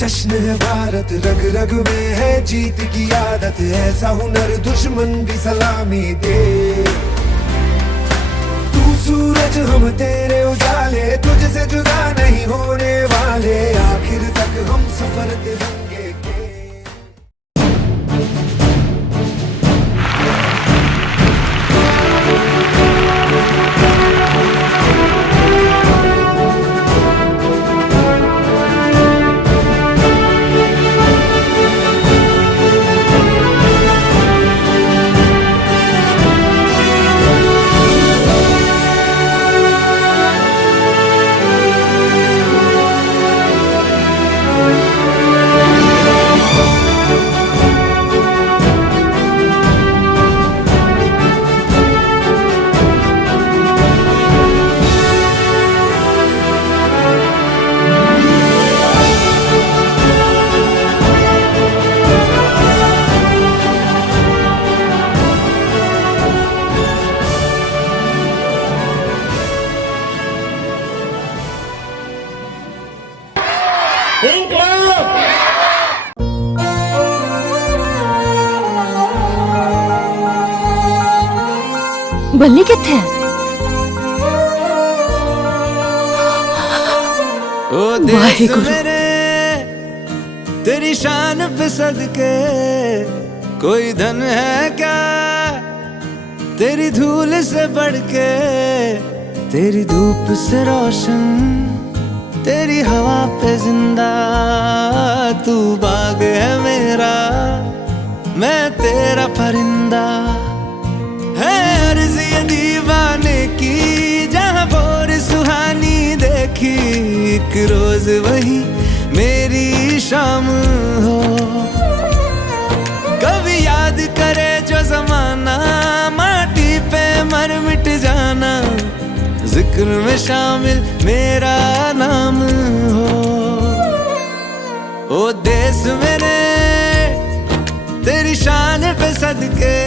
जश्न है भारत, रग रग में है जीत की आदत, ऐसा हुनर दुश्मन भी सलामी दे। तू सूरज हम तेरे उजाले, तुझसे जुदा नहीं होने वाले, आखिर तक हम सफर तिरंगे के। बल्ली किथे है? ओ देश मेरे तेरी शान पे सदके, कोई धन है क्या तेरी धूल से बढ़ के, तेरी धूप से रोशन, तेरी हवा पे जिंदा, तू बाग है मेरा, मैं तेरा परिंदा। है अर्ज़ ये दीवाने की, जहाँ भोर सुहानी देखी, एक रोज वही मेरी शाम हो। कभी याद करे जो जमाना, माटी पे मर मिट जाना, जिक्र में शामिल मेरा नाम हो। ओ देश मेरे तेरी शान पे सदके,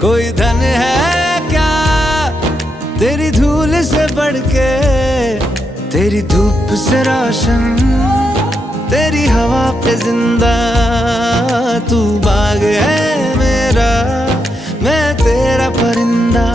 कोई धन है क्या तेरी धूल से बढ़ के, तेरी धूप से रोशन, तेरी हवा पे जिंदा, तू बाग है मेरा, मैं तेरा परिंदा।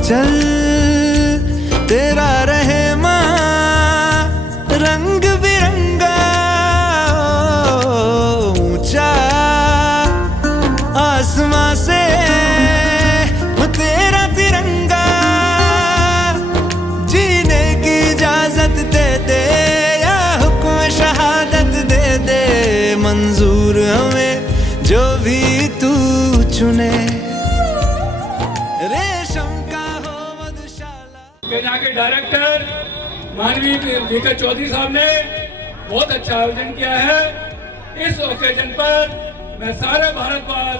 चल तेरा रहे माँ रंग बिरंगा, ऊंचा आसमां से तेरा तिरंगा, जीने की इजाजत दे दे या हुक्म शहादत दे दे, मंजूर हमें जो भी तू चुने। केना के डायरेक्टर माननीय वीके चौधरी साहब ने बहुत अच्छा आयोजन किया है। इस ओकेजन पर मैं सारे भारतवासी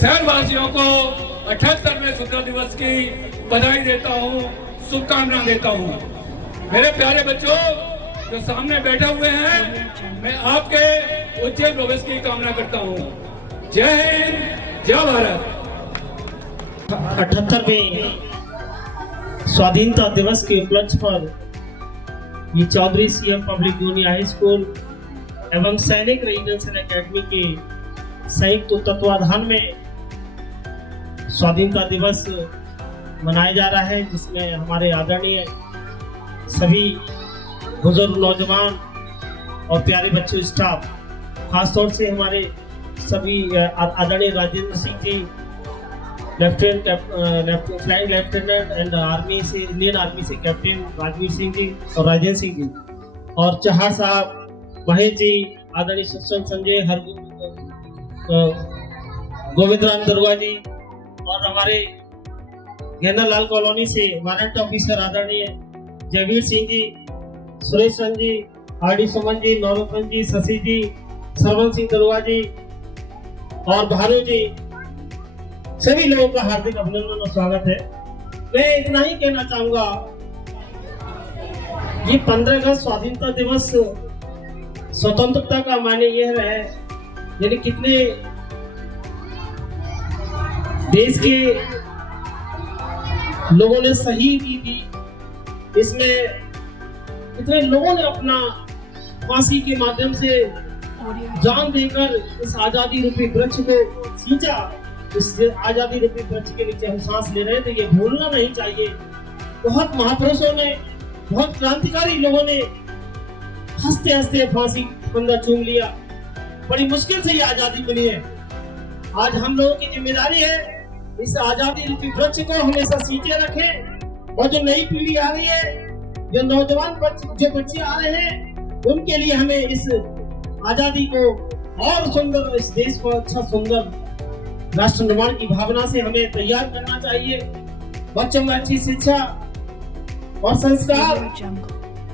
शहरवासियों को 78वें स्वतंत्रता दिवस की बधाई देता हूँ, शुभकामनाएं देता हूँ। मेरे प्यारे बच्चों जो सामने बैठे हुए हैं, मैं आपके उज्जवल भविष्य की कामना करता हूँ। जय हिंद, जय भारत। 78वें स्वाधीनता दिवस के उपलक्ष्य पर ये Chaudhary CM public junior high school एवं सैनिक रेजिडेंशियल एकेडमी के संयुक्त तत्वाधान में स्वाधीनता दिवस मनाया जा रहा है, जिसमें हमारे आदरणीय सभी बुजुर्ग नौजवान और प्यारे बच्चों स्टाफ, खासतौर से हमारे सभी आदरणीय Rajendra Singh ji, flying lieutenant and army से इंडियन आर्मी से कैप्टन राजवीर सिंह जी और राजेंद्र सिंह जी, और चहार साहब, महेश जी, आदरणीय सत्संग संजय, गोविंद राम दरुआ जी और हमारे गेंदा लाल कॉलोनी से वारंट ऑफिसर आदरणीय जयवीर सिंह जी, सुरेश चंद जी, आरडी सुमन जी, नौरतन जी, शशि जी, सरवन सिंह दरुआ जी और भानु जी, सभी लोगों का हार्दिक अभिनंदन और स्वागत है। मैं इतना ही कहना चाहूंगा, ये 15 अगस्त स्वाधीनता दिवस स्वतंत्रता का मायने यह है, यानी कितने देश के लोगों ने शहीद की, इसमें कितने लोगों ने अपना फांसी के माध्यम से जान देकर इस आजादी रूपी वृक्ष को सींचा। इस आजादी रूपी वृक्ष के नीचे हम सांस ले रहे हैं, तो ये भूलना नहीं चाहिए। बहुत महापुरुषों ने, बहुत क्रांतिकारी लोगों ने हंसते हंसते फांसी फंदा चूम लिया। बड़ी मुश्किल से ये आजादी मिली है। आज हम लोगों की जिम्मेदारी है इस आजादी रूपी वृक्ष को हमेशा सींचे रखें, और जो नई पीढ़ी आ रही है, जो नौजवान बच्चे आ रहे हैं, उनके लिए हमें इस आजादी को और सुंदर, इस देश को अच्छा सुंदर राष्ट्र निर्माण की भावना से हमें तैयार करना चाहिए। बच्चों में अच्छी शिक्षा और संस्कार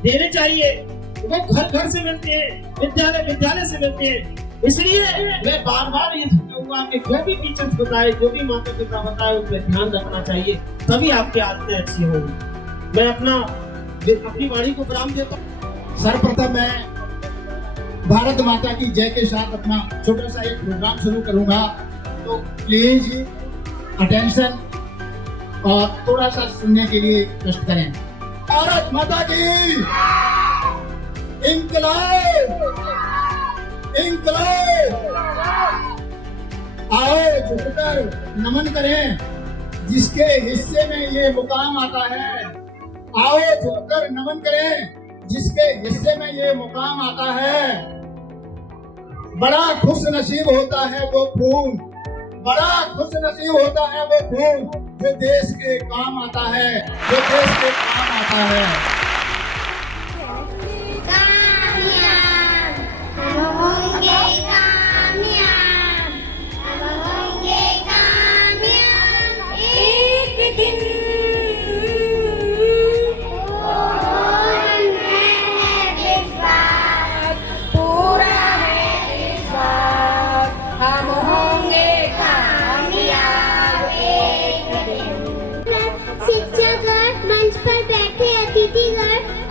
देने चाहिए। वो घर घर से मिलते हैं, विद्यालय विद्यालय से मिलते हैं। इसलिए मैं बार बार ये कहूंगा कि जो भी टीचर्स बताए, जो भी माता पिता बताए, उस पर ध्यान रखना चाहिए, तभी आपकी आदतें अच्छी होंगी। मैं अपनी वाणी को विराम देता हूँ। सर्वप्रथम मैं भारत माता की जय के साथ अपना छोटा सा एक प्रोग्राम शुरू करूंगा, तो प्लीज अटेंशन और थोड़ा सा सुनने के लिए कष्ट करें। भारत माता की इंकलाब, इंकलाब। आओ झुककर नमन करें जिसके हिस्से में ये मुकाम आता है। आओ झुककर नमन करें जिसके हिस्से में ये मुकाम आता है। बड़ा खुश नसीब होता है वो खून, बड़ा खुश नसीब होता है वो खून जो देश के काम आता है, जो देश के काम आता है।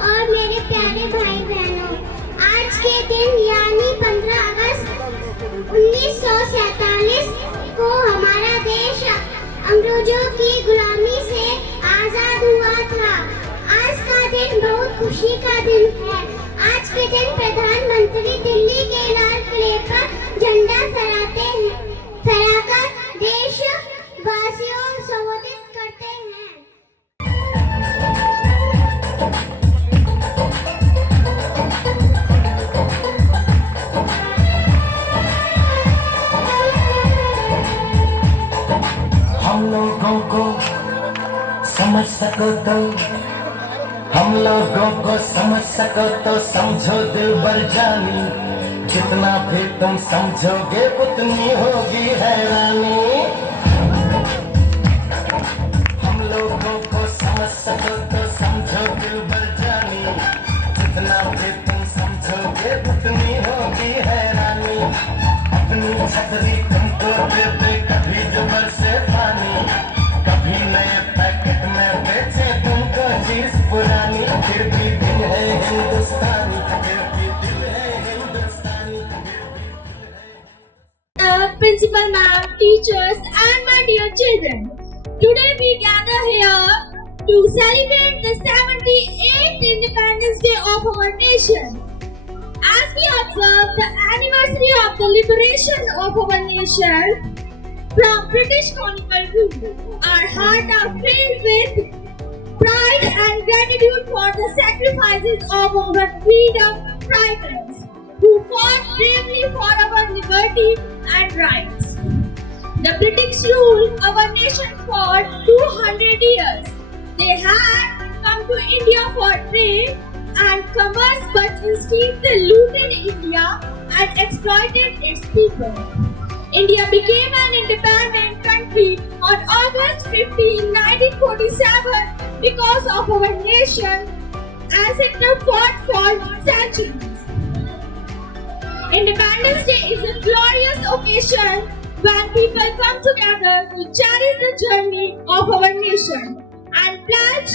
और मेरे प्यारे भाई बहनों, आज के दिन यानी 15 अगस्त 1947 को हमारा देश अंग्रेजों की गुलामी से आजाद हुआ था। आज का दिन बहुत खुशी का दिन है। आज के दिन प्रधानमंत्री दिल्ली के लाल किले पर झंडा फहराकर देश वासियों को संबोधित करते हैं। हम लोगों को समझ सको तो, हम लोगों को समझ सको तो समझो दिलबर जानी। जितना भी तुम समझोगे उतनी होगी हैरानी। हम लोगों को समझ सको तो समझो दिलबर जानी। जितना भी तुम समझोगे उतनी होगी हैरानी। अपनी छतरी तुमको दे दे कभी जुबर से पानी, कभी नए पैकेट में बेचे तुमको चीज पुरानी। फिर भी दिल है हिंदुस्तानी, फिर भी दिल है हिंदुस्तानी। Principal ma'am, teachers and my dear children, today we gather here to celebrate the 78th Independence Day of our nation. As we observe the anniversary of the liberation of our nation from British colonial rule, our hearts are filled with pride and gratitude for the sacrifices of our freedom fighters who fought bravely for our liberty and rights. The British ruled our nation for 200 years. They had come to India for trade and commerce, but instead they looted India and exploited its people. India became an independent country on August 15, 1947 because of our nation as it fought for centuries. Independence Day is a glorious occasion when people come together to cherish the journey of our nation and pledge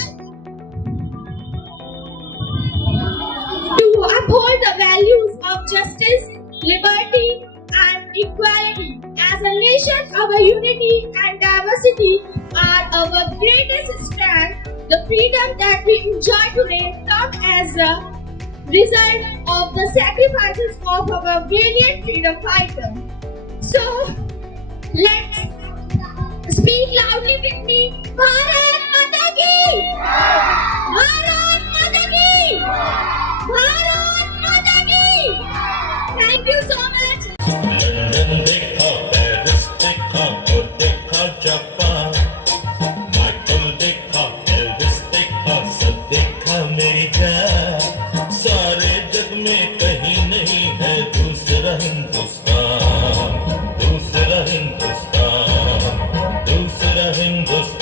to uphold the values of justice, liberty, and equality. As a nation, our unity and diversity are our greatest strength. The freedom that we enjoy today comes as a result of the sacrifices of our valiant freedom fighters. So, let's speak loudly with me. Bharat Mata Ki! Bharat Mata Ki! Bharat Mata Ki! Thank you so much. London देखा, Paris देखा, और देखा Japan, Michael देखा, Elvis देखा, सब देखा मेरी जान। सारे जग में कहीं नहीं है दूसरा हिंदुस्तान, दूसरा हिंदुस्तान, दूसरा हिंदुस्तान।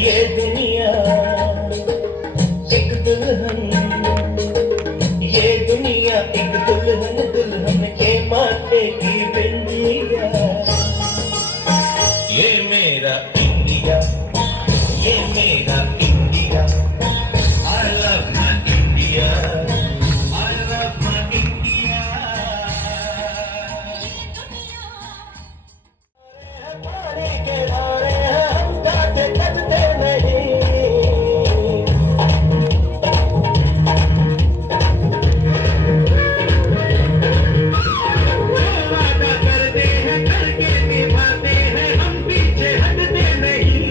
ये दुनिया एक दुल्हन, ये दुनिया एक दुल्हन, दुल्हन के माथे की बिंदिया। ये मेरा इंडिया, ये मेरा India. I love my India, I love my India। पानी के धारे हम जाते कटते नहीं। वादा करते हैं करके निभाते हैं, हम पीछे हटते नहीं।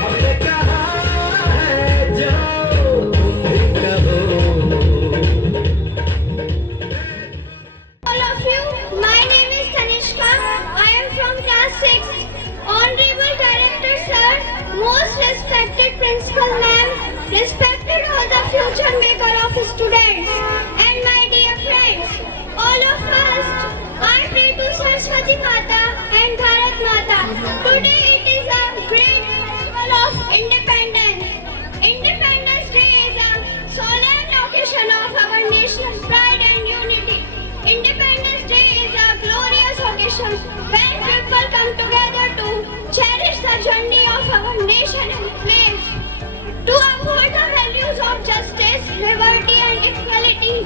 हमने कहा है जो तुम कहो। All of you, my name is Tanishka. I am from class 6. Honorable Director Sir, most respected Principal Ma'am, respected all the future maker of students, and my dear friends, all of us, I pray to Saraswati Mata and Bharat Mata. Today it is a great festival of independence. Independence Day is a solemn occasion of our national pride and unity. Independence Day is a glorious occasion when people come together to cherish the journey of our nation and place, to uphold the values of justice, liberty and equality.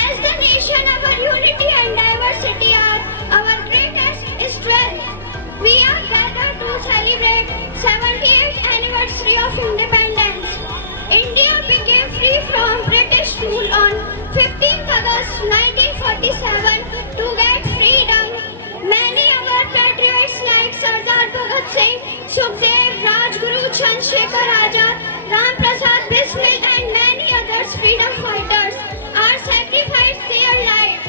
As the nation, our unity and diversity are our greatest strength. We are gathered to celebrate 78th anniversary of independence. India became free from British rule on 15th August 1947 to get freedom. Many our patriots like Sardar Bhagat Singh, Sukhdev, Rajguru, Chandrasekhar Azad, Ram Prasad Bismil and many others freedom fighters are sacrificed their life.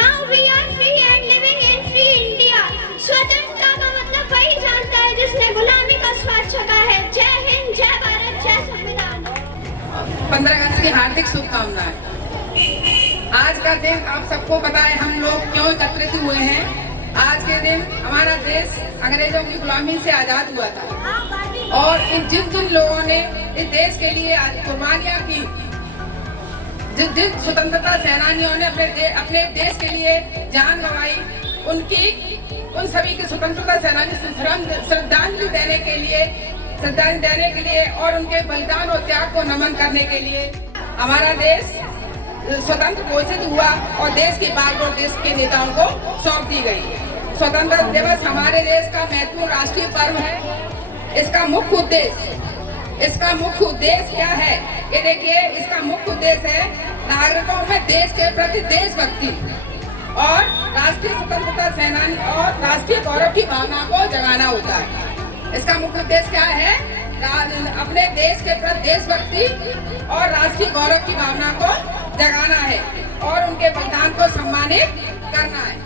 Now we are free and living in free India. स्वतंत्रता का मतलब वही जानता है जिसने गुलामी का स्वाद चखा है। जय हिंद, जय भारत, जय संविधान। 15 अगस्त की हार्दिक शुभकामनाएं। आज का दिन आप सबको पता है हम लोग क्यों एकत्रित हुए हैं। आज के दिन हमारा देश अंग्रेजों की गुलामी से आजाद हुआ था और जिन जिन लोगों ने इस देश के लिए कुर्बानियां की, जिन स्वतंत्रता सेनानियों ने अपने देश के लिए जान गंवाई, उन सभी के स्वतंत्रता सेनानी श्रद्धांजलि देने के लिए और उनके बलिदान और त्याग को नमन करने के लिए हमारा देश स्वतंत्र घोषित हुआ और देश की बागडोर देश के नेताओं को सौंप दी गई। स्वतंत्रता दिवस हमारे देश का महत्वपूर्ण राष्ट्रीय पर्व है। इसका मुख्य उद्देश्य क्या है? ये देखिए, इसका मुख्य उद्देश्य है नागरिकों में देश के प्रति देशभक्ति और राष्ट्रीय स्वतंत्रता सेनानी और राष्ट्रीय गौरव की भावना को जगाना होता है। इसका मुख्य उद्देश्य क्या है? अपने देश के प्रति देशभक्ति और राष्ट्रीय गौरव की भावना को जगाना है और उनके बलिदान को सम्मानित करना है।